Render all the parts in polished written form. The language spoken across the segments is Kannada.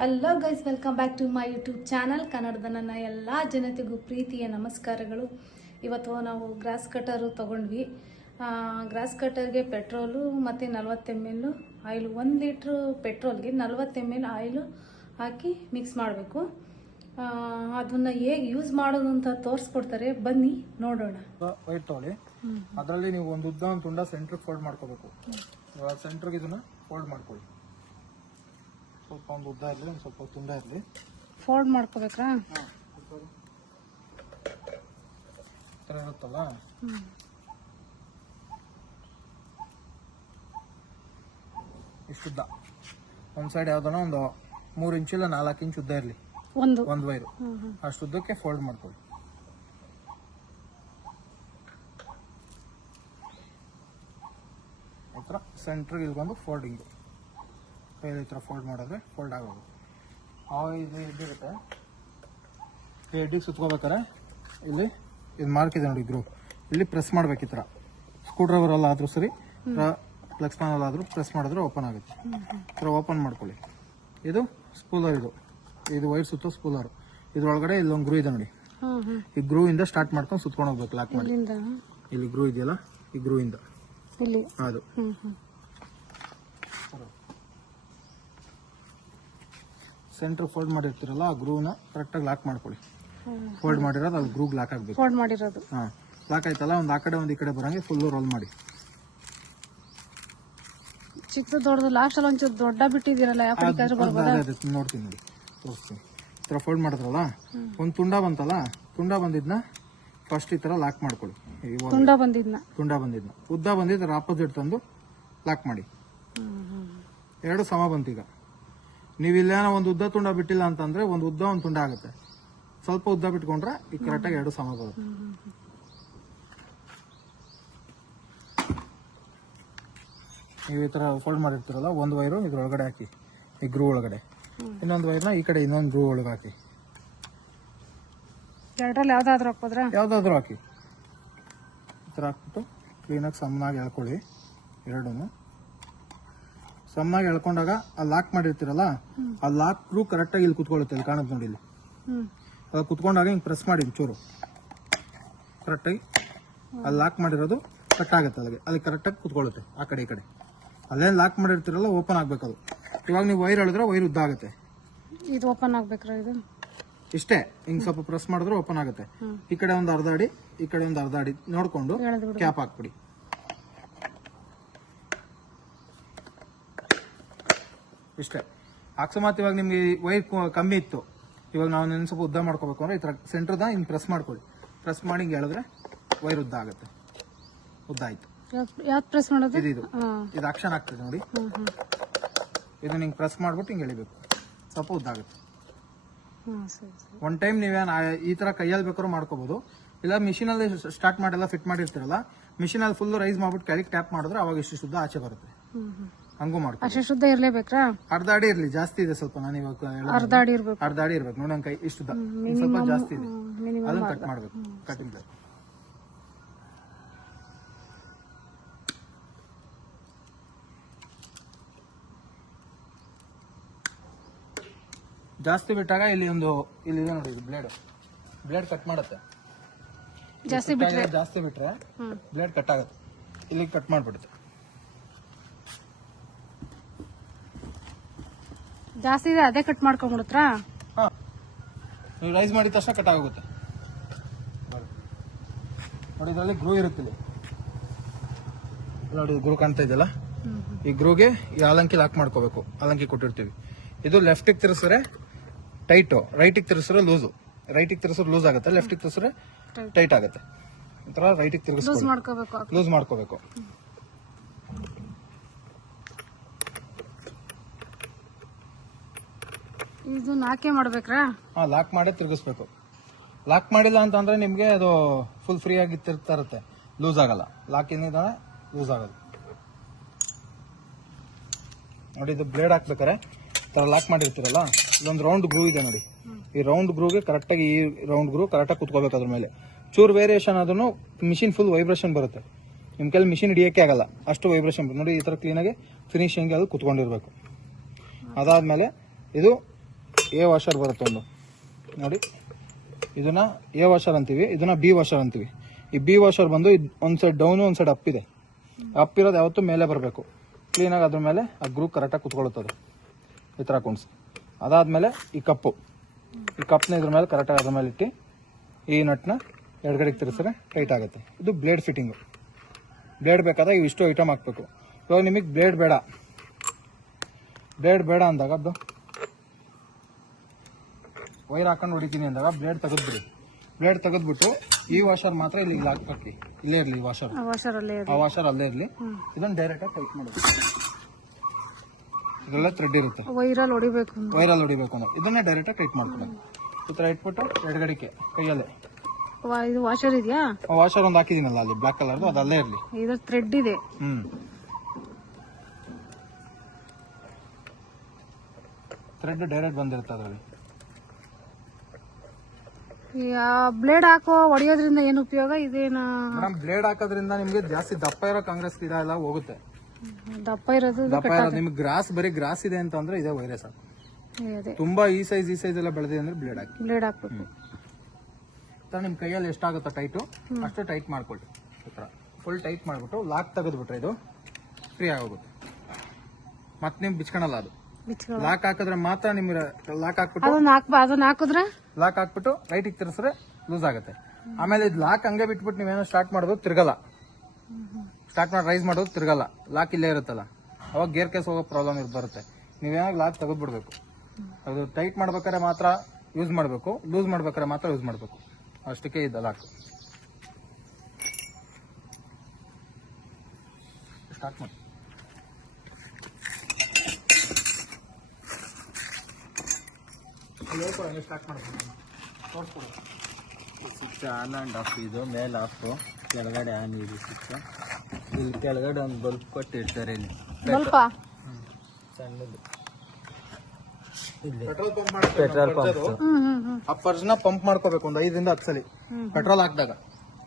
Hello guys, welcome back to my YouTube channel. ಕನ್ನಡದ ನನ್ನ ಎಲ್ಲ ಜನತೆಗೂ ಪ್ರೀತಿಯ ನಮಸ್ಕಾರಗಳು. ಇವತ್ತು ನಾವು ಗ್ರಾಸ್ ಕಟರು ತೊಗೊಂಡ್ವಿ. ಗ್ರಾಸ್ ಕಟರ್ಗೆ ಪೆಟ್ರೋಲು ಮತ್ತು 40 ml ಆಯಿಲು, 1 ಲೀಟ್ರ್ ಪೆಟ್ರೋಲ್ಗೆ 40 ml ಆಯಿಲು ಹಾಕಿ ಮಿಕ್ಸ್ ಮಾಡಬೇಕು. ಅದನ್ನು ಹೇಗೆ ಯೂಸ್ ಮಾಡೋದು ಅಂತ ತೋರಿಸ್ಕೊಡ್ತಾರೆ, ಬನ್ನಿ ನೋಡೋಣ. ವೈಟ್ ತೊಗೊಳ್ಳಿ. ಅದರಲ್ಲಿ ನೀವು ಒಂದು ಉದ್ದ ಒಂದು ತುಂಡ ಸೆಂಟ್ರಿಗೆ ಫೋಲ್ಡ್ ಮಾಡ್ಕೋಬೇಕು. ಸೆಂಟ್ರಿಗೆ ಇದನ್ನ ಫೋಲ್ಡ್ ಮಾಡ್ಕೊಳ್ಳಿ. ಸ್ವಲ್ಪ ಒಂದು ಉದ್ದ ಇರಲಿ, ಒಂದು ಸ್ವಲ್ಪ ತುಂಡ ಇರಲಿ. ಫೋಲ್ಡ್ ಮಾಡ್ಕೋಬೇಕಾ? ಥರ ಇರುತ್ತಲ್ಲ, ಇಷ್ಟುದ್ದ. ಒಂದು ಸೈಡ್ ಯಾವ್ದಾನ ಒಂದು 3 ಇಂಚ್ ಇಲ್ಲ 4 ಇಂಚ್ ಉದ್ದ ಇರಲಿ, ಒಂದು ವೈರು ಅಷ್ಟುದ್ದಕ್ಕೆ ಫೋಲ್ಡ್ ಮಾಡ್ಕೊಳ್ಳಿ. ಈ ಥರ ಸೆಂಟ್ರಿಗೆ ಇಲ್ಗೊಂದು ಫೋಲ್ಡಿಂಗು ಕೈಯಲ್ಲಿ ಈ ಥರ ಫೋಲ್ಡ್ ಮಾಡಿದ್ರೆ ಫೋಲ್ಡ್ ಆಗೋದು. ಇದು ಇರುತ್ತೆ, ಹೆಡ್ಡಿಗೆ ಸುತ್ಕೋಬೇಕಾರೆ ಇಲ್ಲಿ ಇದು ಮಾರ್ಕ್ ಇದೆ ನೋಡಿ, ಗ್ರೂಪ್ ಇಲ್ಲಿ ಪ್ರೆಸ್ ಮಾಡ್ಬೇಕು. ಈ ಥರ ಸ್ಕ್ರೂ ಡ್ರೈವರ್ ಅಲ್ಲ ಆದರೂ ಸರಿ, ಫ್ಲೆಕ್ಸ್ ಪ್ಯಾನಲ್ ಆದರೂ ಪ್ರೆಸ್ ಮಾಡಿದ್ರೆ ಓಪನ್ ಆಗುತ್ತೆ. ಈ ಥರ ಓಪನ್ ಮಾಡ್ಕೊಳ್ಳಿ. ಇದು ಸ್ಪೂಲರ್, ಇದು ವೈರ್ ಸುತ್ತೋ ಸ್ಪೂಲರ್. ಇದ್ರೊಳಗಡೆ ಇಲ್ಲೊಂದು ಗ್ರೂ ಇದೆ ನೋಡಿ, ಈ ಗ್ರೂ ಇಂದ ಸ್ಟಾರ್ಟ್ ಮಾಡ್ಕೊಂಡು ಸುತ್ಕೊಂಡು ಹೋಗ್ಬೇಕು. ಲಾಕ್ ಮಾಡಿ ಇಲ್ಲಿ ಗ್ರೂ ಇದೆಯಲ್ಲ, ಈ ಗ್ರೂ ಇಂದ ಅದು ಸೆಂಟರ್ ಫೋಲ್ಡ್ ಮಾಡಿರ್ತೀರಲ್ಲ, ಆ ಗ್ರೂನ ಕರೆಕ್ಟಾಗಿ ಲಾಕ್ ಮಾಡ್ಕೊಳ್ಳಿ. ಫೋಲ್ಡ್ ಮಾಡಿರೋದು ಅದು ಗ್ರೂಗ್ ಲಾಕ್ ಆಗಬೇಕು. ಫೋಲ್ಡ್ ಮಾಡಿರೋದು ಲಾಕ್ ಆಯ್ತಲ್ಲ, ಒಂದು ಆ ಕಡೆ ಒಂದು ಈ ಕಡೆ ಬರಂಗೆ ಫುಲ್ ರೋಲ್ ಮಾಡಿ. ಚಿಕ್ಕದು ದೊಡ್ಡದು ಲಾಸ್ಟ್ ಅಲ್ಲಿ ಒಂಚೂರು ದೊಡ್ಡ ಬಿಟ್ಟಿದ್ದೀರಲ್ಲ, ನೋಡ್ತೀನಿ ನೋಡಿ, ತೋರಿಸ್ತೀನಿ. ಈ ಥರ ಫೋಲ್ಡ್ ಮಾಡಿದ್ರಲ್ಲ, ಒಂದು ತುಂಡ ಬಂತಲ್ಲ, ತುಂಡ ಬಂದಿದ್ನ ಫಸ್ಟ್ ಈ ಥರ ಲಾಕ್ ಮಾಡ್ಕೊಳ್ಳಿ. ತುಂಡ ಬಂದಿದ್ನ ಉದ್ದ ಬಂದಿದ್ದು ಆಪೋಸಿಟ್ ತಂದು ಲಾಕ್ ಮಾಡಿ. ಎರಡು ಸಮ ಬಂತು. ಈಗ ನೀವು ಇಲ್ಲೇನೋ ಒಂದು ಉದ್ದ ತುಂಡ ಬಿಟ್ಟಿಲ್ಲ ಅಂತಂದ್ರೆ ಒಂದು ಉದ್ದ ಒಂದು ತುಂಡ ಆಗುತ್ತೆ. ಸ್ವಲ್ಪ ಉದ್ದ ಬಿಟ್ಕೊಂಡ್ರೆ ಈಗ ಕರೆಕ್ಟಾಗಿ ಎರಡು ಸಮ ಬರುತ್ತೆ. ನೀವು ಈ ಥರ ಫೋಲ್ಡ್ ಮಾಡಿರ್ತೀರಲ್ಲ, ಒಂದು ವೈರು ಇದ್ರೊಳಗಡೆ ಹಾಕಿ ಈ ಗ್ರೂ ಒಳಗಡೆ, ಇನ್ನೊಂದು ವೈರ್ನ ಈ ಕಡೆ ಇನ್ನೊಂದು ಗ್ರೂ ಒಳಗೆ ಹಾಕಿ. ಯಾವ್ದಾದ್ರು ಹಾಕಿ. ಈ ಥರ ಹಾಕ್ಬಿಟ್ಟು ಕ್ಲೀನಾಗಿ ಸಣ್ಣಾಗಿ ಎಳ್ಕೊಳ್ಳಿ. ಎರಡೂ ಸಣ್ಣಾಗಿ ಎಳ್ಕೊಂಡಾಗ ಆ ಲಾಕ್ ಮಾಡಿರ್ತೀರಲ್ಲ, ಆ ಲಾಕ್ ಗ್ರೂ ಕರೆಕ್ಟಾಗಿ ಇಲ್ಲಿ ಕುತ್ಕೊಳ್ಳುತ್ತೆ. ಇಲ್ಲಿ ಕಾಣುತ್ತೆ ನೋಡಿ, ಇಲ್ಲಿ ಅದು ಕುತ್ಕೊಂಡಾಗ ಹಿಂಗೆ ಪ್ರೆಸ್ ಮಾಡಿ ಚೂರು ಕರೆಕ್ಟಾಗಿ ಅಲ್ಲಿ ಲಾಕ್ ಮಾಡಿರೋದು ಕಟ್ ಆಗುತ್ತೆ. ಅಲ್ಲಿ ಕರೆಕ್ಟಾಗಿ ಕುತ್ಕೊಳ್ಳುತ್ತೆ. ಆ ಕಡೆ ಈ ಕಡೆ ಅಲ್ಲೇನು ಲಾಕ್ ಮಾಡಿರ್ತೀರಲ್ಲ, ಓಪನ್ ಆಗ್ಬೇಕು ಅದು. ಇವಾಗ ನೀವು ವೈರ್ ಎಳೆದ್ರೆ ವೈರ್ ಉದ್ದ ಆಗುತ್ತೆ. ಇದು ಓಪನ್ ಆಗ್ಬೇಕ್ರ? ಇದು ಇಷ್ಟೇ, ಹಿಂಗ್ ಸ್ವಲ್ಪ ಪ್ರೆಸ್ ಮಾಡಿದ್ರೆ ಓಪನ್ ಆಗುತ್ತೆ. ಈ ಕಡೆ ಒಂದು ಅರ್ಧ ಅಡಿ, ಈ ಕಡೆ ಒಂದು ಅರ್ಧ ಅಡಿ ನೋಡ್ಕೊಂಡು ಕ್ಯಾಪ್ ಹಾಕ್ಬಿಡಿ. ಇಷ್ಟೇ. ಅಕಸ್ಮಾತ್ ಇವಾಗ ನಿಮ್ಗೆ ವೈರ್ ಕಮ್ಮಿ ಇತ್ತು, ಇವಾಗ ನಾವು ಇನ್ನು ಸ್ವಲ್ಪ ಉದ್ದ ಮಾಡ್ಕೋಬೇಕು ಅಂದ್ರೆ ಈ ತರ ಸೆಂಟರ್ದ ಹಿಂಗ್ ಪ್ರೆಸ್ ಮಾಡ್ಕೊಳ್ಳಿ. ಪ್ರೆಸ್ ಮಾಡಿ ಹಿಂಗೆ ಎಳೆದ್ರೆ ವೈರ್ ಉದ್ದ ಆಗುತ್ತೆ. ಉದ್ದ ಆಯ್ತು. ಯಾವ್ದು ಪ್ರೆಸ್ ಮಾಡೋದು? ಇದು ಆಕ್ಷನ್ ಆಗ್ತದೆ ನೋಡಿ, ಇದನ್ನ ಹಿಂಗೆ ಪ್ರೆಸ್ ಮಾಡ್ಬಿಟ್ಟು ಹಿಂಗೆ ಎಳಿಬೇಕು. ಸ್ವಲ್ಪ ಉದ್ದ ಆಗುತ್ತೆ. ಒನ್ ಟೈಮ್ ನೀವೇನು ಈ ತರ ಕೈಯಲ್ಲಿ ಬೇಕಾದ್ರೂ ಮಾಡ್ಕೋಬಹುದು, ಇಲ್ಲ ಮಿಷಿನ್ ಅಲ್ಲಿ ಸ್ಟಾರ್ಟ್ ಮಾಡಿ ಎಲ್ಲ ಫಿಟ್ ಮಾಡಿರ್ತೀರಲ್ಲ, ಮಿಷಿನ್ ಅಲ್ಲಿ ಫುಲ್ ರೈಸ್ ಮಾಡ್ಬಿಟ್ಟು ಕೆಳಗೆ ಟ್ಯಾಪ್ ಮಾಡಿದ್ರೆ ಅವಾಗ ಇಷ್ಟು ಶುದ್ಧ ಆಚೆ ಬರುತ್ತೆ. ಹಂಗೂ ಮಾಡ್ಕೊ. ಅಷ್ಟೇ ಶುದ್ಧ ಇರ್ಲೇಬೇಕಾ? ಅರ್ಧ ಅಡಿ ಇರ್ಲಿ, ಜಾಸ್ತಿ ಇದೆ ಸ್ವಲ್ಪ. ನಾನು ಇವಾಗ ಅರ್ಧ ಅಡಿ ಇರ್ಬೇಕು ನೋಡಿ. ನನ್ನ ಕೈ ಇಷ್ಟು ಸ್ವಲ್ಪ ಜಾಸ್ತಿ ಇದೆ, ಅದನ್ನ ಕಟ್ ಮಾಡ್ಬೇಕು. ಕಟಿಂಗ್ ಜಾಸ್ತಿ ಬಿಟ್ಟಾಗ ಇಲ್ಲಿ ಇದೆ ನೋಡಿ, ಇದು ಬ್ಲೇಡ್ ಕಟ್ ಮಾಡುತ್ತೆ. ಜಾಸ್ತಿ ಬಿಟ್ರೆ ಬ್ಲೇಡ್ ಕಟ್ ಆಗುತ್ತೆ. ಇಲ್ಲಿ ಕಟ್ ಮಾಡ್ಬಿಡುತ್ತೆ. ಜಾಸ್ತಿ ಇದೆ, ಅದೇ ಕಟ್ ಮಾಡ್ಕೊಂಡ್ಬಿಡುತ್ತಾ? ನೀವು ರೈಸ್ ಮಾಡಿದ ತಕ್ಷಣ ಕಟ್ ಆಗುತ್ತೆ ನೋಡಿ. ಇದರಲ್ಲಿ ಗ್ರೂ ಇರುತ್ತೆ. ನೋಡಿ ಗ್ರೂ ಕಾಣ್ತಾ ಇದೆಯಲ್ಲ, ಈ ಗ್ರೂಗೆ ಈ ಆಲಂಕಿ ಲಾಕ್ ಮಾಡ್ಕೋಬೇಕು. ಆಲಂಕಿ ಕೊಟ್ಟಿರ್ತೀವಿ. ಇದು ಲೆಫ್ಟಿಗೆ ತಿರ್ಸಿದ್ರೆ ಟೈಟು, ರೈಟಿಗೆ ತಿರ್ಸಿದ್ರೆ ಲೂಸು. ರೈಟಿಗೆ ತಿರ್ಸಿದ್ರೆ ಲೂಸ್ ಆಗುತ್ತೆ, ಲೆಫ್ಟಿಗೆ ತಿರ್ಸಿದ್ರೆ ಟೈಟ್ ಆಗುತ್ತೆ. ಈ ತರ ರೈಟಿಗೆ ತಿರ್ಗಿಸ್ ಲೂಸ್ ಮಾಡ್ಕೋಬೇಕು. ಇದು ಲಾಕೇ ಮಾಡ್ಬೇಕ್ರಾ? ಲಾಕ್ ಮಾಡಿ ತಿರ್ಗಿಸ್ಬೇಕು. ಲಾಕ್ ಮಾಡಿಲ್ಲ ಅಂತಂದ್ರೆ ನಿಮ್ಗೆ ಅದು ಫುಲ್ ಫ್ರೀ ಆಗಿ ತಿರ್ಗ್ತಾ ಇರುತ್ತೆ, ಲೂಸ್ ಆಗಲ್ಲ. ಲಾಕ್ ಏನಿದೆ ಲೂಸ್ ಆಗಲ್ಲ ನೋಡಿ. ಇದು ಬ್ಲೇಡ್ ಹಾಕ್ಬೇಕಾರೆ ತರ ಲಾಕ್ ಮಾಡಿರ್ತೀರಲ್ಲ, ಇಲ್ಲೊಂದು ರೌಂಡ್ ಗ್ರೂ ಇದೆ ನೋಡಿ. ಈ ರೌಂಡ್ ಗ್ರೂಗೆ ಕರೆಕ್ಟಾಗಿ, ಈ ರೌಂಡ್ ಗ್ರೂ ಕರೆಕ್ಟಾಗಿ ಕುತ್ಕೋಬೇಕು. ಅದ್ರ ಮೇಲೆ ಚೂರು ವೇರಿಯೇಷನ್ ಆದ್ರೂ ಮಿಷಿನ್ ಫುಲ್ ವೈಬ್ರೇಷನ್ ಬರುತ್ತೆ. ನಿಮ್ಮ ಕೈಲಿ ಮಿಷಿನ್ ಹಿಡಿಯೋಕೆ ಆಗಲ್ಲ, ಅಷ್ಟು ವೈಬ್ರೇಷನ್ ಬರುತ್ತೆ ನೋಡಿ. ಈ ಥರ ಕ್ಲೀನಾಗಿ ಫಿನಿಶಿಂಗ್ ಅದು ಕುತ್ಕೊಂಡಿರ್ಬೇಕು. ಅದಾದ್ಮೇಲೆ ಇದು ಎ ವಾಷರ್ ಬರುತ್ತೆ ಒಂದು ನೋಡಿ, ಇದನ್ನ ಎ ವಾಷರ್ ಅಂತೀವಿ, ಇದನ್ನ ಬಿ ವಾಷರ್ ಅಂತೀವಿ. ಈ ಬಿ ವಾಷರ್ ಬಂದು ಒಂದು ಸೈಡ್ ಡೌನು ಒಂದು ಸೈಡ್ ಅಪ್ ಇದೆ. ಅಪ್ ಇರೋದು ಯಾವತ್ತೂ ಮೇಲೆ ಬರಬೇಕು, ಕ್ಲೀನಾಗಿ ಅದ್ರ ಮೇಲೆ ಆ ಗ್ರೂ ಕರೆಕ್ಟಾಗಿ ಕುತ್ಕೊಳ್ಳುತ್ತದೆ ಈ ಥರ ಕುಣ್ಸಿ. ಅದಾದಮೇಲೆ ಈ ಕಪ್ನ ಇದ್ರ ಮೇಲೆ ಕರೆಕ್ಟಾಗಿ ಅದ್ರ ಮೇಲೆ ಇಟ್ಟು ಈ ನಟ್ನ ಎಡಗಡೆಗೆ ತಿರ್ಸಿದ್ರೆ ಟೈಟ್ ಆಗುತ್ತೆ. ಇದು ಬ್ಲೇಡ್ ಫಿಟ್ಟಿಂಗು. ಬ್ಲೇಡ್ ಬೇಕಾದಾಗ ಇವಿಷ್ಟು ಐಟಮ್ ಹಾಕಬೇಕು. ಇವಾಗ ನಿಮಗೆ ಬ್ಲೇಡ್ ಬೇಡ ಅಂದಾಗ ಅದು ವೈರ್ ಹಾಕೊಂಡು ಹೊಡಿತೀನಿ ಅಂದಾಗ ಬ್ಲೇಡ್ ತೆಗೆದ್ಬಿಡಿ. ಬ್ಲೇಡ್ ತೆಗೆದ್ಬಿಟ್ಟು ಈ ವಾಷರ್ ಮಾತ್ರ ಇಲ್ಲಿ ಹಾಕಿ, ಇಲ್ಲೇ ಇರಲಿ ವಾಷರ್, ಆ ವಾಷರ್ ಅಲ್ಲೇ ಇರಲಿ. ಇದನ್ನು ಡೈರೆಕ್ಟಾಗಿ ಟೈಟ್ ಮಾಡೋದು. ಇದೆಲ್ಲ ಥ್ರೆಡ್ ಇರುತ್ತೆ, ವೈರಲ್ಲಿ ಹೊಡಿಬೇಕು ಅನ್ನೋ ಇದನ್ನೇ ಡೈರೆಕ್ಟಾಗಿ ಟೈಟ್ ಮಾಡ್ಕೊಬೇಕು. ಈ ಥರ ಇಟ್ಬಿಟ್ಟು ಎಡಗಡಿಕೆ ಕೈಯಲ್ಲೇ ಇದು ವಾಷರ್ ಇದೆಯಾ, ವಾಷರ್ ಒಂದು ಹಾಕಿದೀನಲ್ಲ ಅಲ್ಲಿ ಬ್ಲಾಕ್ ಕಲರ್ದು, ಅದು ಅಲ್ಲೇ ಇರಲಿ. ಇದು ಥ್ರೆಡ್ ಇದೆ. ಥ್ರೆಡ್ ಡೈರೆಕ್ಟ್ ಬಂದಿರುತ್ತೆ ಅದರಲ್ಲಿ. ಬ್ಲೇಡ್ ಹಾಕೋ ಹೊಡೆಯೋದ್ರಿಂದ ಏನು ಉಪಯೋಗ? ಇದೇನಾ ಮೇಡಮ್, ಬ್ಲೇಡ್ ಹಾಕೋದ್ರಿಂದ ನಿಮ್ಗೆ ಜಾಸ್ತಿ ದಪ್ಪ ಇರೋ ಕಾಂಗ್ರೆಸ್ ಗಿಡ ಎಲ್ಲ ಹೋಗುತ್ತೆ. ದಪ್ಪ ಇರೋದು ನಿಮ್ಗೆ ಗ್ರಾಸ್ ಬರೀ ಗ್ರಾಸ್ ಇದೆ ಅಂತ ಅಂದ್ರೆ ಇದೇ ವೈರಸ್ ಸಾಕು. ತುಂಬಾ ಈ ಸೈಜ್ ಎಲ್ಲ ಬೆಳೆದಿದೆ ಅಂದ್ರೆ ಬ್ಲೇಡ್ ಹಾಕ್ಬೇಕು. ನಿಮ್ ಕೈಯಲ್ಲಿ ಎಷ್ಟಾಗುತ್ತೋ ಟೈಟು ಅಷ್ಟು ಟೈಟ್ ಮಾಡ್ಕೊಳ್ಳಿ. ಈ ತರ ಫುಲ್ ಟೈಟ್ ಮಾಡ್ಬಿಟ್ಟು ಲಾಕ್ ತೆಗೆದ್ಬಿಟ್ರೆ ಇದು ಫ್ರೀ ಆಗೋಗುತ್ತೆ. ಮತ್ತೆ ನಿಮ್ ಬಿಚ್ಕೊಳಲ್ಲ ಅದು. ಲಾಕ್ ಹಾಕಿದ್ರೆ ಮಾತ್ರ ನಿಮ್ಗೆ ಲಾಕ್ ಹಾಕ್ಬಿಟ್ಟು ರೈಟಿಗೆ ತಿರ್ಸಿದ್ರೆ ಲೂಸ್ ಆಗುತ್ತೆ. ಆಮೇಲೆ ಇದು ಲಾಕ್ ಹಂಗೆ ಬಿಟ್ಬಿಟ್ಟು ನೀವೇನೋ ಸ್ಟಾರ್ಟ್ ಮಾಡೋದು ತಿರ್ಗಲ್ಲ, ಸ್ಟಾರ್ಟ್ ಮಾಡಿ ರೈಸ್ ಮಾಡೋದು ತಿರ್ಗಲ್ಲ. ಲಾಕ್ ಇಲ್ಲೇ ಇರುತ್ತಲ್ಲ, ಅವಾಗ ಗೇರ್ ಕೇಸ್ ಹೋಗೋ ಪ್ರಾಬ್ಲಮ್ ಬರುತ್ತೆ. ನೀವೇನಾಗ ಲಾಕ್ ತೆಗೆದ್ಬಿಡ್ಬೇಕು. ಅದು ಟೈಟ್ ಮಾಡ್ಬೇಕಾದ್ರೆ ಮಾತ್ರ ಯೂಸ್ ಮಾಡಬೇಕು, ಲೂಸ್ ಮಾಡ್ಬೇಕಾದ್ರೆ ಮಾತ್ರ ಯೂಸ್ ಮಾಡಬೇಕು. ಅಷ್ಟಕ್ಕೆ ಇದೆ ಲಾಕ್. ಸ್ಟಾರ್ಟ್ ಮಾಡಿ. ಸ್ಟಾರ್ಟ್ ಮಾಡಬೇಕು. ತೋರಿಸ್ಕೊಡು. Switch on and off. ಇದು ಮೇಲೆ ಆಫ್, ಕೆಳಗಡೆ ಆನ್ ಇದೆ ಸ್ವಿಚ್. ಇಲ್ಲಿ ಕೆಳಗಡೆ ಒಂದು ಬಲ್ಬ್ ಕೊಟ್ಟಿರ್ತಾರೆ, ಇಲ್ಲಿ ಸಣ್ಣದು. ಪೆಟ್ರೋಲ್ ಪಂಪ್ ಆ ಪರ್ಸ್ನ ಪಂಪ್ ಮಾಡ್ಕೋಬೇಕು ಒಂದು 5 ರಿಂದ 10 ಸಲ. ಪೆಟ್ರೋಲ್ ಹಾಕಿದಾಗ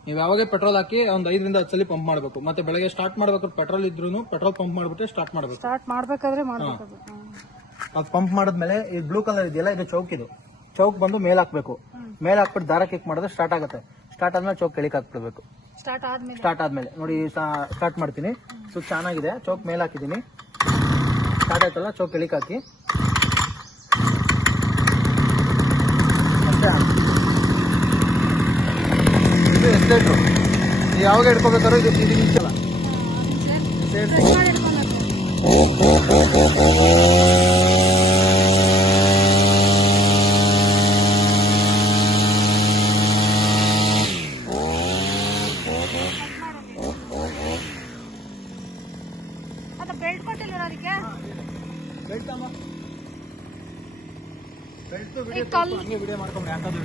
ನೀವು ಯಾವಾಗ ಪೆಟ್ರೋಲ್ ಹಾಕಿ ಒಂದು 5 ರಿಂದ 10 ಸಲ ಪಂಪ್ ಮಾಡಬೇಕು. ಮತ್ತೆ ಬೆಳಗ್ಗೆ ಸ್ಟಾರ್ಟ್ ಮಾಡ್ಬೇಕಾದ್ರೆ ಪೆಟ್ರೋಲ್ ಇದ್ರೂ ಪೆಟ್ರೋಲ್ ಪಂಪ್ ಮಾಡ್ಬಿಟ್ಟು ಸ್ಟಾರ್ಟ್ ಮಾಡಬೇಕು. ಸ್ಟಾರ್ಟ್ ಮಾಡ್ಬೇಕಾದ್ರೆ ಅದು ಪಂಪ್ ಮಾಡಿದ್ಮೇಲೆ ಈ ಬ್ಲೂ ಕಲರ್ ಇದೆಯಲ್ಲ, ಇದು ಚೌಕ್ ಬಂದು ಮೇಲೆ ಹಾಕ್ಬೇಕು. ಮೇಲೆ ಹಾಕ್ಬಿಟ್ಟು ದಾರ ಕಿಕ್ ಮಾಡಿದ್ರೆ ಸ್ಟಾರ್ಟ್ ಆಗುತ್ತೆ. ಸ್ಟಾರ್ಟ್ ಆದ್ಮೇಲೆ ಚೌಕ್ ಕೆಳಗೆ ಹಾಕ್ಬಿಡ್ಬೇಕು. ಸ್ಟಾರ್ಟ್ ಆದ್ಮೇಲೆ ನೋಡಿ ಸ್ಟಾರ್ಟ್ ಮಾಡ್ತೀನಿ. ಸ್ವಿಚ್ ಚೆನ್ನಾಗಿದೆ, ಚೌಕ್ ಮೇಲೆ ಹಾಕಿದ್ದೀನಿ. ಸ್ಟಾರ್ಟ್ ಆಯ್ತಲ್ಲ, ಚೌಕ್ ಕೆಳಗೆ ಹಾಕಿ ಅಷ್ಟೇ. ಇದು ಎಸ್ಲೇಟ್ರು ಯಾವಾಗ ಇಟ್ಕೋಬೇಕಾದ್ರೂ ಇದು ನಿಂಚಲ್ಲ. ವಿಡಿಯೋ ಮಾಡ್ಕೊಂಡು ಯಾಕಾದ್ರೂ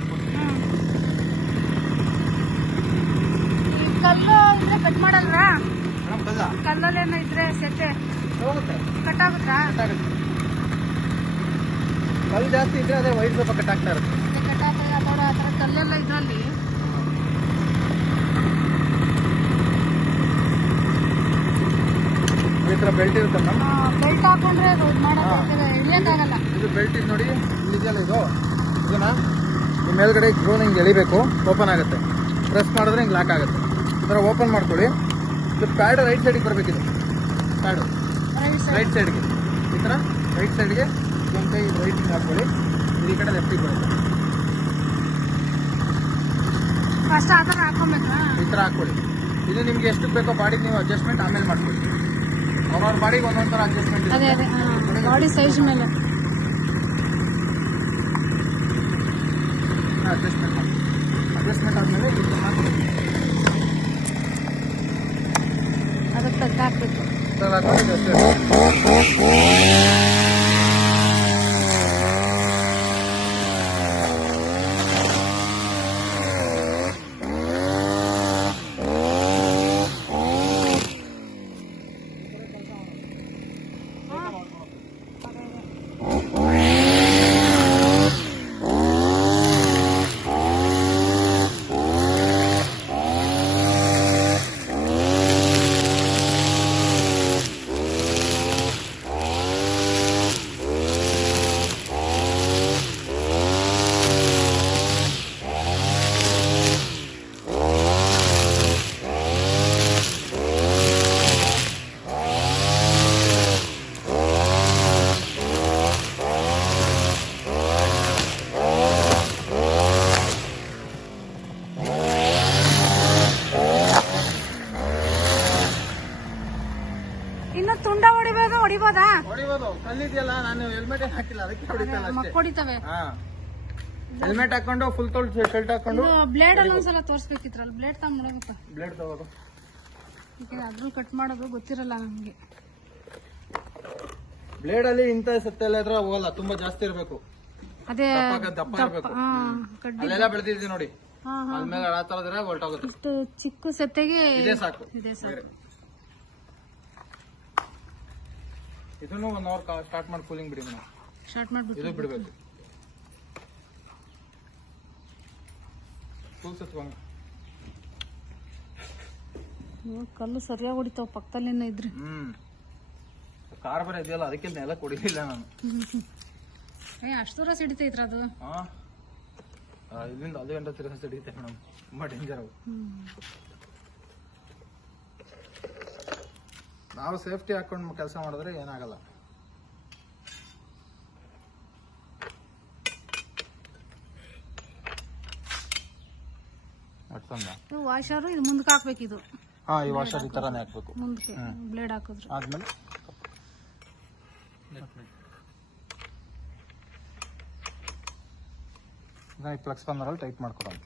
ಕಲ್ಲು ಇದ್ರೆ ಕಟ್ ಮಾಡಲ್ವಾ? ಕಲ್ಲಲ್ಲೇನೋ ಇದ್ರೆ ಸೆಟ್ಟೆ ಕಟ್ ಆಗುತ್ತಾ? ಕಲ್ಲು ಜಾಸ್ತಿ ಇದ್ರೆ ಅದೇ ವೈಟ್ ಸ್ವಲ್ಪ ಕಟ್ ಆಗ್ತಾ ಇರುತ್ತೆ. ಕಟ್ ಆಗ್ತದೆ ಆ ಥರ ಕಲ್ಲೆಲ್ಲ ಇದ್ರಲ್ಲಿ. ಈ ಥರ ಬೆಲ್ಟ್ ಇರುತ್ತೆ ಮೇಡಮ್. ಬೆಲ್ಟ್ ಹಾಕೊಂಡ್ರೆ ಇಳಿಯೋಕ್ಕಾಗಲ್ಲ. ಇದು ಬೆಲ್ಟ್ ಇದು ನೋಡಿ, ಇಲ್ಲಿದೆಯಲ್ಲ ಇದು, ಇದನ್ನ ಈ ಮೇಲ್ಗಡೆ ಗ್ರೋನ್ ಹಿಂಗೆ ಎಳಿಬೇಕು, ಓಪನ್ ಆಗುತ್ತೆ. ಪ್ರೆಸ್ ಮಾಡಿದ್ರೆ ಹಿಂಗೆ ಲಾಕ್ ಆಗುತ್ತೆ. ಈ ಥರ ಓಪನ್ ಮಾಡ್ಕೊಳ್ಳಿ. ಇದು ಪ್ಯಾಡ್ ರೈಟ್ ಸೈಡಿಗೆ ಬರಬೇಕಿದು. ಪ್ಯಾಡು ರೈಟ್ ಸೈಡ್ಗೆ ಈ ಥರ ರೈಟ್ ಸೈಡ್ಗೆ ಒಂದು ಕೈ ರೈಟಿಂಗ್ ಹಾಕ್ಕೊಳ್ಳಿ. ಈ ಕಡೆ ಲೆಫ್ಟಿಗೆ ಬರುತ್ತೆ. ಫಸ್ಟ್ ಆ ಥರ ಹಾಕ್ಕೊಬೇಕು. ಈ ಥರ ಹಾಕ್ಕೊಳ್ಳಿ. ಇದು ನಿಮ್ಗೆ ಎಷ್ಟು ಬೇಕೋ ಬಾಡಿಗೆ ನೀವು ಅಡ್ಜಸ್ಟ್ಮೆಂಟ್ ಆಮೇಲೆ ಮಾಡ್ಕೊಳ್ಳಿ. ಅವ್ರವ್ರ ಬಾಡಿಗೆ ಒಂದೊಂದು ಥರ ಅಡ್ಜಸ್ಟ್ಮೆಂಟ್ ಇದೆ. ಬಾಡಿ ಸೈಜ್ ಮೇಲೆ ಅಡ್ಜಸ್ಟ್ಮೆಂಟ್ ಮಾಡಿ. ಅಡ್ಜಸ್ಟ್ಮೆಂಟ್ ಆದಮೇಲೆ ಅದಕ್ಕೆ ತೆಗ್ದಾಕ್ಬೇಕು. ಕಲ್ಲಿದೆಯಲ್ಲ, ನಾನು ಹೆಲ್ಮೆಟ್ ಹಾಕಿಲ್ಲ, ಅದಕ್ಕೆ ಹೊಡಿತಲ್ಲ ಅಷ್ಟೇ. ಮಕ್ಕೊಡಿತವೆ. ಹಾ, ಹೆಲ್ಮೆಟ್ ಹಾಕೊಂಡು ಫುಲ್ ತೋಲ್ ಶರ್ಟ್ ಹಾಕೊಂಡು ಬ್ಲೇಡ್ ಅಲ್ಲಿ ಒಂದ್ಸಲ ತೋರ್ಸ್ಬೇಕಿತ್ರಲ್ಲ, ಬ್ಲೇಡ್ ತಗೊಂಡ್ಬಿಡಬೇಕು. ಬ್ಲೇಡ್ ತಗೋದು. ಅದ್ರಲ್ಲಿ ಕಟ್ ಮಾಡೋದು ಗೊತ್ತಿರಲ್ಲ ನಮ್ಗೆ. ಬ್ಲೇಡ್ ಅಲ್ಲಿ ಇಂತ ಸತ್ತೆಲ್ಲ ಇದ್ರೆ ಹೋಗಲ್ಲ, ತುಂಬಾ ಜಾಸ್ತಿ ಇರ್ಬೇಕು. ಅದೇ ದಪ್ಪ ಇರ್ಬೇಕು. ಕಡ್ಡಿ ಅಲ್ಲೆಲ್ಲ ಬೆಳೆದಿದೆ ನೋಡಿ, ಅದ್ಮೇಲೆ ಆ ತರ ಇದ್ರೆ ಹೊರಟೋಗುತ್ತೆ. ಇಷ್ಟು ಚಿಕ್ಕ ಸೆತ್ತೆಗೆ ಇದೇ ಸಾಕು. ಇದೆ ಸರ್. ಇದನ್ನು 1 ಅವರ್ ಸ್ಟಾರ್ಟ್ ಮಾಡಿ ಕೂಲಿಂಗ್ ಬಿಡಿ ಮೇಡಮ್. ಸ್ಟಾರ್ಟ್ ಮಾಡ್ಬಿಟ್ಟು ಇದು ಬಿಡ್ಬೇಕು. ಫುಲ್ ಸುತ್ಕೊಂಡು ಕಲ್ಲು ಸರಿಯಾಗಿ ಹೊಡಿತಾವ ಪಕ್ಕದಲ್ಲಿನ ಇದ್ರೆ. ಕಾರ್ ಬರ ಇದೆಯಲ್ಲ, ಅದಕ್ಕೆ ನೆಲ ಕೊಡಿಲಿಲ್ಲ ನಾನು. ಅಷ್ಟು ದೂರ ಸಿಡಿತೈತ್ರ ಅದು. ಇಲ್ಲಿಂದ ಅದೇ ಗಂಟೆ ತಿರುಗ ಸಿಡಿಯುತ್ತೆ ಮೇಡಮ್, ತುಂಬಾ ಡೇಂಜರ್ ಅವು. ನಾವು ಸೇಫ್ಟಿ ಹಾಕೊಂಡು ಕೆಲಸ ಮಾಡಿದ್ರೆ ಏನಾಗಲ್ಲ. ವಾಷರು ಇದು ಮುಂದಕ್ಕೆ ಹಾಕ್ಬೇಕು. ಇದು ಈ ವಾಷರ್ ಈ ತರಾನೇ ಹಾಕ್ಬೇಕು ಮುಂದಕ್ಕೆ ಬ್ಲೇಡ್ ಹಾಕಿದ್ರು. ಆದ್ಮೇಲೆ ಈ ಫ್ಲೆಕ್ಸ್ ಬಂದರಲ್ಲಿ ಟೈಟ್ ಮಾಡ್ಕೊಡೋಣ.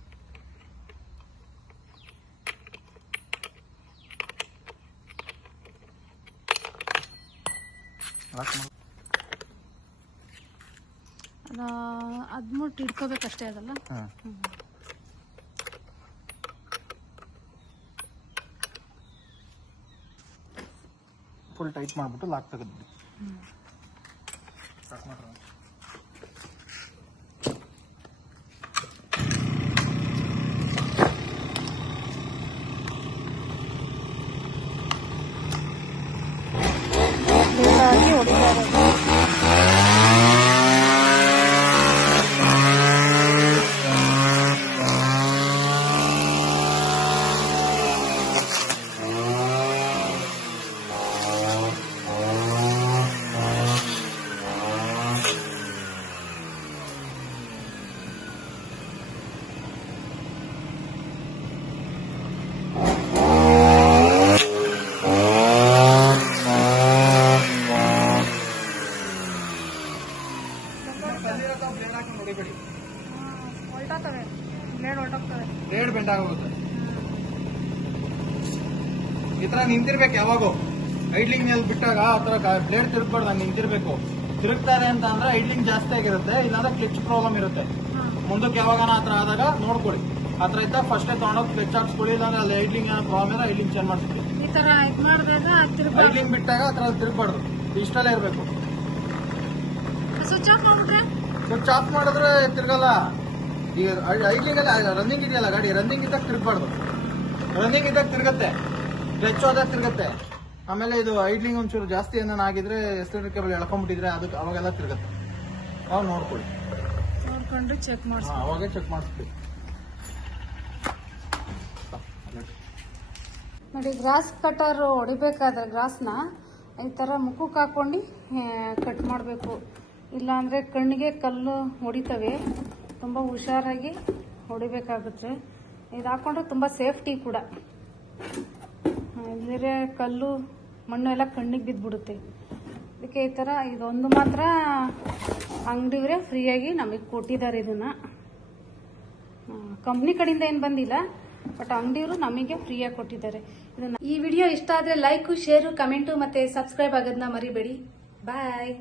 ಅದ್ಮುಟ್ಟು ಇಟ್ಕೋಬೇಕಷ್ಟೇ ಅದಲ್ಲ. ಫುಲ್ ಟೈಟ್ ಮಾಡ್ಬಿಟ್ಟು ಲಾಕ್ ತೆಗೆದ್ಬಿಡಿ. ಸ್ಟಾರ್ಟ್ ಮಾಡೋಣ. ಬ್ಲೇಡ್ ಬೆಂಡ್ ಆಗೋಗುತ್ತೆ. ಈ ತರ ನಿಂತಿರ್ಬೇಕು ಯಾವಾಗೂ. ಐಡ್ಲಿಂಗ್ ಮೇಲೆ ಬಿಟ್ಟಾಗ ಆ ತರ ಬ್ಲೇಡ್ ತಿರುಗ್ಬಾರ್ದು, ಹಂಗೆ ನಿಂತಿರ್ಬೇಕು. ತಿರುಗ್ತಾರೆ ಅಂತ ಅಂದ್ರೆ ಐಡ್ಲಿಂಗ್ ಜಾಸ್ತಿ ಆಗಿರುತ್ತೆ, ಇಲ್ಲಾಂದ್ರೆ ಕ್ಲಚ್ ಪ್ರಾಬ್ಲಮ್ ಇರುತ್ತೆ. ಮುಂದಕ್ಕೆ ಯಾವಾಗ ಆ ತರ ಆದಾಗ ನೋಡ್ಕೊಳ್ಳಿ. ಆ ತರ ಇದ್ದಾಗ ಫಸ್ಟೇ ತಗೊಂಡೋಗಿ ಕ್ಲಚ್ ಹಾಕ್ಸ್ಕೊಳ್ಳಿ, ಇಲ್ಲಾಂದ್ರೆ ಅಲ್ಲಿ ಐಡ್ಲಿಂಗ್ ಏನೋ ಪ್ರಾಬ್ಲಮ್ ಇದೆ, ಐಡ್ಲಿಂಗ್ ಚೇಂಜ್ ಮಾಡ್ತೀವಿ. ಈ ತರ ಇದು ಮಾಡಿದಾಗ ಐಡ್ಲಿಂಗ್ ಬಿಟ್ಟಾಗ ಆ ತರ ತಿರುಗ್ಬಾರ್ದು, ಇಷ್ಟಲ್ಲೇ ಇರಬೇಕು. ಸ್ವಿಚ್ ಆಫ್ ಮಾಡ್ಬಿಟ್ರೆ ಸ್ವಿಚ್ ಆಫ್ ಮಾಡಿದ್ರೆ ತಿರ್ಗಲ್ಲ. ಈಗ ಐಡ್ಲಿಂಗ್ ಅಲ್ಲಿ ರನ್ನಿಂಗ್ ಇದೆಯಲ್ಲ ಗಾಡಿ, ರನ್ನಿಂಗ್ ಇದ್ದಾಗ ತಿರುಗಬಾರ್ದು. ರನ್ನಿಂಗ್ ಇದ್ದಾಗ ತಿರುಗತ್ತೆ, ಕ್ಲಚ್ ಹೋದಾಗ ತಿರುಗತ್ತೆ. ಆಮೇಲೆ ಇದು ಐಡ್ಲಿಂಗ್ ಒಂಚೂರು ಜಾಸ್ತಿ ಏನಾನ ಆಗಿದ್ರೆ, ಎಕ್ಸ್ಟರ್ನಲ್ ಕೇಬಲ್ ಎಳ್ಕೊಂಡ್ಬಿಟ್ಟಿದ್ರೆ ಅದಕ್ಕೆ ಅವಾಗೆಲ್ಲ ತಿರುಗತ್ತೆ. ಅವಾಗ ನೋಡ್ಕೊಳ್ಳಿ, ನೋಡ್ಕೊಂಡು ಚೆಕ್ ಮಾಡಿ. ಅವಾಗೇ ಚೆಕ್ ಮಾಡಿಸ್ತೀವಿ. ನೋಡಿ, ಗ್ರಾಸ್ ಕಟರ್ ಹೊಡಿಬೇಕಾದ್ರೆ ಗ್ರಾಸ್ನ ಈ ಥರ ಮುಖಕ್ಕೆ ಹಾಕೊಂಡು ಕಟ್ ಮಾಡಬೇಕು. ಇಲ್ಲಾಂದರೆ ಕಣ್ಣಿಗೆ ಕಲ್ಲು ಹೊಡಿತವೆ. ತುಂಬ ಹುಷಾರಾಗಿ ಹೊಡಿಬೇಕಾಗುತ್ತೆ. ಇದು ಹಾಕೊಂಡ್ರೆ ತುಂಬ ಸೇಫ್ಟಿ ಕೂಡ. ಇಲ್ಲದ್ರೆ ಕಲ್ಲು ಮಣ್ಣು ಎಲ್ಲ ಕಣ್ಣಿಗೆ ಬಿದ್ದುಬಿಡುತ್ತೆ. ಅದಕ್ಕೆ ಈ ಥರ ಇದೊಂದು ಮಾತ್ರ ಅಂಗಡಿಯವರೇ ಫ್ರೀಯಾಗಿ ನಮಗೆ ಕೊಟ್ಟಿದ್ದಾರೆ. ಇದನ್ನು ಕಂಪ್ನಿ ಕಡೆಯಿಂದ ಏನು ಬಂದಿಲ್ಲ, ಬಟ್ ಅಂಗಡಿಯವರು ನಮಗೆ ಫ್ರೀಯಾಗಿ ಕೊಟ್ಟಿದ್ದಾರೆ ಇದನ್ನು. ಈ ವಿಡಿಯೋ ಇಷ್ಟ ಆದರೆ ಲೈಕು, ಶೇರು, ಕಮೆಂಟು ಮತ್ತು ಸಬ್ಸ್ಕ್ರೈಬ್ ಆಗೋದನ್ನ ಮರಿಬೇಡಿ. ಬಾಯ್.